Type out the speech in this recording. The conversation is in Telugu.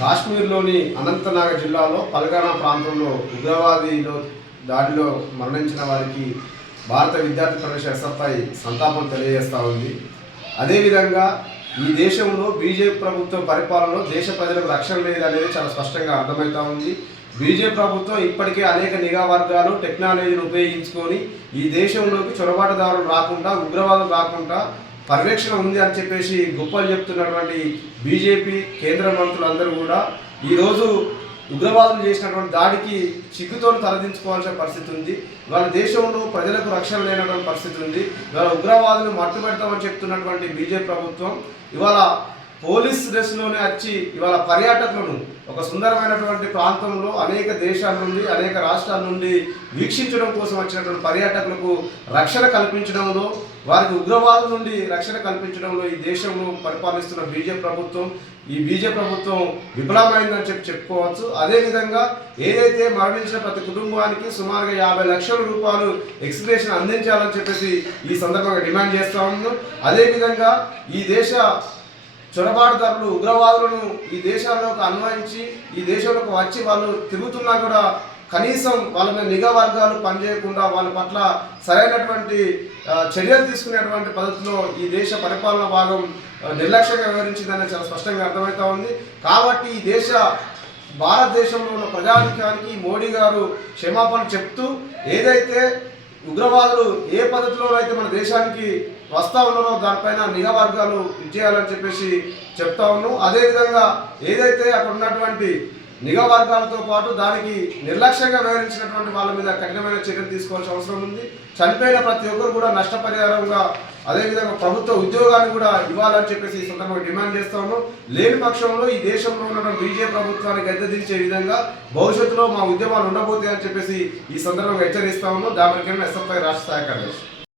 కాశ్మీర్లోని అనంతనాగ జిల్లాలో పల్గానా ప్రాంతంలో ఉగ్రవాదిలో దాడిలో మరణించిన వారికి భారత విద్యార్థి పరిషత్ ఎస్ఎఫ్ఐ సంతాపం తెలియజేస్తూ ఉంది. అదేవిధంగా ఈ దేశంలో బీజేపీ ప్రభుత్వం పరిపాలనలో దేశ ప్రజలకు రక్షణ లేదనేది చాలా స్పష్టంగా అర్థమవుతూ ఉంది. బీజేపీ ప్రభుత్వం ఇప్పటికే అనేక నిఘా వర్గాలు టెక్నాలజీని ఉపయోగించుకొని ఈ దేశంలోకి చొరబాటుదారులు రాకుండా ఉగ్రవాదం రాకుండా పర్యవేక్షణ ఉంది అని చెప్పేసి గొప్పలు చెప్తున్నటువంటి బీజేపీ కేంద్ర మంత్రులందరూ కూడా ఈరోజు ఉగ్రవాదులు చేసినటువంటి దాడికి చిక్కుతో తలదించుకోవాల్సిన పరిస్థితి ఉంది. వాళ్ళ దేశంలో ప్రజలకు రక్షణ లేనటువంటి పరిస్థితి ఉంది. ఇవాళ ఉగ్రవాదులు మట్టుపెడతామని చెప్తున్నటువంటి బీజేపీ ప్రభుత్వం ఇవాళ పోలీస్ డ్రెస్లోనే వచ్చి ఇవాళ పర్యాటకులను ఒక సుందరమైనటువంటి ప్రాంతంలో అనేక దేశాల నుండి అనేక రాష్ట్రాల నుండి వీక్షించడం కోసం వచ్చినటువంటి పర్యాటకులకు రక్షణ కల్పించడంలో వారికి ఉగ్రవాదుల నుండి రక్షణ కల్పించడంలో ఈ దేశంలో పరిపాలిస్తున్న బీజేపీ ప్రభుత్వం ఈ బీజేపీ ప్రభుత్వం విఫలమైందని చెప్పి చెప్పుకోవచ్చు. అదేవిధంగా ఏదైతే మరణించిన ప్రతి కుటుంబానికి సుమారుగా యాభై లక్షల రూపాయలు ఎక్స్ప్రెషన్ అందించాలని చెప్పేసి ఈ సందర్భంగా డిమాండ్ చేస్తా ఉన్నాం. అదేవిధంగా ఈ దేశ చొరబాటుదారులు ఉగ్రవాదులను ఈ దేశాల్లోకి అన్వయించి ఈ దేశంలోకి వచ్చి వాళ్ళు తిరుగుతున్నా కూడా కనీసం వాళ్ళ మీద నిఘా వర్గాలు పనిచేయకుండా వాళ్ళ పట్ల సరైనటువంటి చర్యలు తీసుకునేటువంటి పద్ధతిలో ఈ దేశ పరిపాలన భాగం నిర్లక్ష్యంగా వివరించిందని చాలా స్పష్టంగా అర్థమవుతా ఉంది. కాబట్టి ఈ దేశ భారతదేశంలో ఉన్న ప్రజానికానికి మోడీ గారు క్షమాపణ చెప్తూ ఏదైతే ఉగ్రవాదులు ఏ పద్ధతిలో అయితే మన దేశానికి వస్తా ఉన్నారో దానిపైన నిఘా వర్గాలు ఇచ్చేయాలని చెప్పేసి చెప్తా ఉన్నాం. అదేవిధంగా ఏదైతే అక్కడ ఉన్నటువంటి నిఘా వర్గాలతో పాటు దానికి నిర్లక్ష్యంగా వ్యవహరించినటువంటి వాళ్ళ మీద కఠినమైన చర్యలు తీసుకోవాల్సిన అవసరం ఉంది. చనిపోయిన ప్రతి ఒక్కరు కూడా నష్టపరిహారంగా అదేవిధంగా ప్రభుత్వ ఉద్యోగాన్ని కూడా ఇవ్వాలని చెప్పేసి ఈ సందర్భంగా డిమాండ్ చేస్తాము లేని పక్షంలో ఈ దేశంలో ఉన్న బీజేపీ ప్రభుత్వాన్ని గద్దెదించే విధంగా భవిష్యత్తులో మా ఉద్యమాలు ఉండబోతాయని చెప్పేసి ఈ సందర్భంగా హెచ్చరిస్తా ఉన్నాం. దాని ఎస్ఎఫ్ఐ రాష్ట్ర స్థాయి కార్యదర్శి.